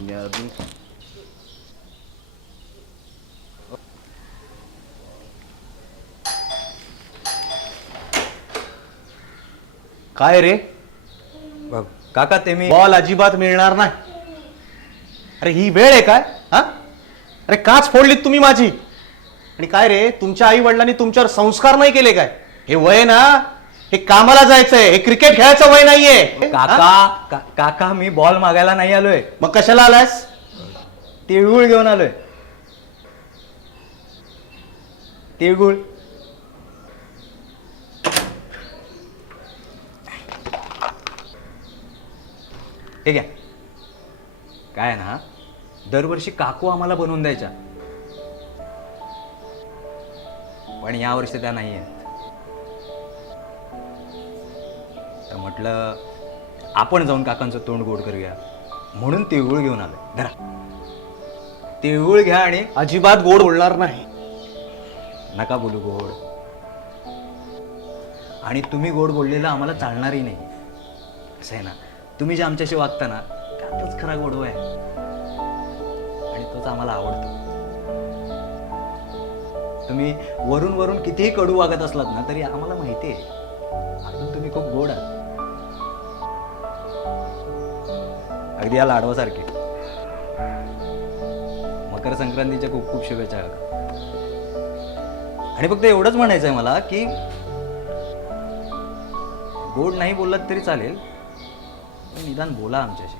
अजून काय रे? काका ते मी बॉल अजिबात मिळणार नाही. अरे ही वेळ आहे काय? हा, अरे काच फोडलीत तुम्ही माझी. आणि काय रे, तुमच्या आई वडिलांनी तुमच्यावर संस्कार नाही केले काय? हे वय ना, हे कामाला जायचंय, हे क्रिकेट खेळायचं वय नाहीये. काका मी बॉल मागायला नाही आलोय. मग कशाला आलायस? तिळगुळ घेऊन आलोय. तिळगुळ. हे घ्या. काय ना, दरवर्षी काकू आम्हाला बनवून द्यायच्या, पण यावर्षी त्या नाही आहेत. तर म्हटलं आपण जाऊन काकांचं तोंड गोड करूया, म्हणून तिळगुळ घेऊन आलोय. धरा, तिळगुळ घ्या. आणि अजिबात गोड बोलणार नाही. नका बोलू गोड. आणि तुम्ही गोड बोललेलं आम्हाला चालणारही नाही. असं आहे ना, तुम्ही जे आमच्याशी वागता ना, त्यातच खरा गोडवा आहे, आणि तोच आम्हाला आवडतो. तुम्ही वरून वरून कितीही कडू वागत असलात ना, तरी आम्हाला माहिती आहे अजून तुम्ही खूप गोड आहात. अगदी या लाडवासारखे. मकर संक्रांतीच्या खूप खूप शुभेच्छा. आणि फक्त एवढंच म्हणायचं आहे मला की गोड नाही बोललात तरी चालेल, पण निदान बोला आमच्याशी.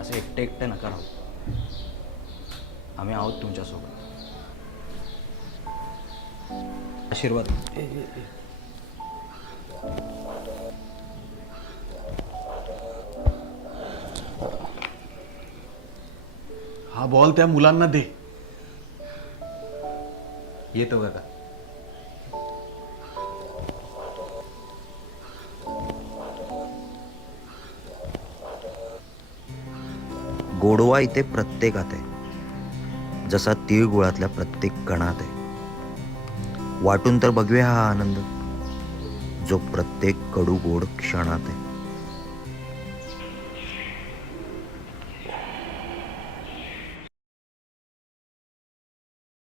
असं एकटे एकटे नका राहू. आम्ही आहोत तुमच्यासोबत. आशीर्वाद. हा बॉल त्या मुलांना दे. येतो काका. गोडवा इथे प्रत्येकात आहे, जसा तिळगुळातल्या प्रत्येक कणात आहे. वाटून तर बघूया हा आनंद, जो प्रत्येक कडू गोड क्षणात आहे.